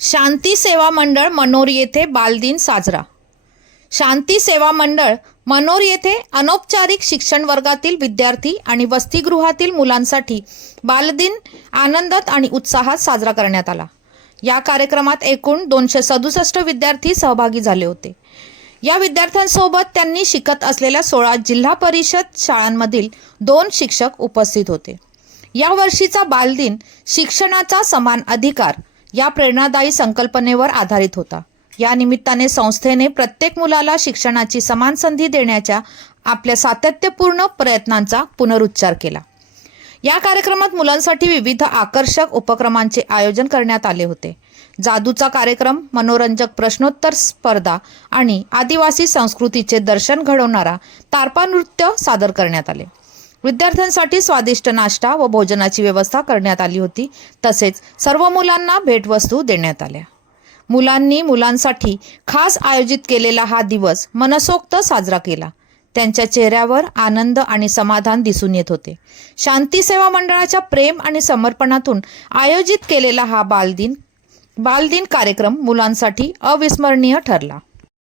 शांती सेवा मंडळ मनोर येथे बालदिन साजरा. शांती सेवा मंडळ मनोर येथे अनौपचारिक शिक्षण वर्गातील विद्यार्थी आणि वसतिगृहातील मुलांसाठी बालदिन आनंदात आणि उत्साहात साजरा करण्यात आला. या कार्यक्रमात एकूण दोनशे सदुसष्ट विद्यार्थी सहभागी झाले होते. या विद्यार्थ्यांसोबत त्यांनी शिकत असलेल्या सोळा जिल्हा परिषद शाळांमधील दोन शिक्षक उपस्थित होते. या वर्षीचा बालदिन शिक्षणाचा समान अधिकार या प्रेरणादायी संकल्पनेवर आधारित होता. या निमित्ताने संस्थेने प्रत्येक मुलाला शिक्षणाची समान संधी देण्याच्या आपल्या सातत्यपूर्ण प्रयत्नांचा पुनरुच्चार केला. या कार्यक्रमात मुलांसाठी विविध आकर्षक उपक्रमांचे आयोजन करण्यात आले होते. जादूचा कार्यक्रम मनोरंजक प्रश्नोत्तर स्पर्धा आणि आदिवासी संस्कृतीचे दर्शन घडवणारा तारपा नृत्य सादर करण्यात आले. विद्यार्थ्यांसाठी स्वादिष्ट नाश्ता व भोजनाची व्यवस्था करण्यात आली होती. तसेच सर्व मुलांना भेटवस्तू देण्यात आल्या. मुलांनी मुलांसाठी खास आयोजित केलेला हा दिवस मनसोक्त साजरा केला. त्यांच्या चेहऱ्यावर आनंद आणि समाधान दिसून येत होते. शांती सेवा मंडळाच्या प्रेम आणि समर्पणातून आयोजित केलेला हा बालदिन बालदिन कार्यक्रम मुलांसाठी अविस्मरणीय ठरला.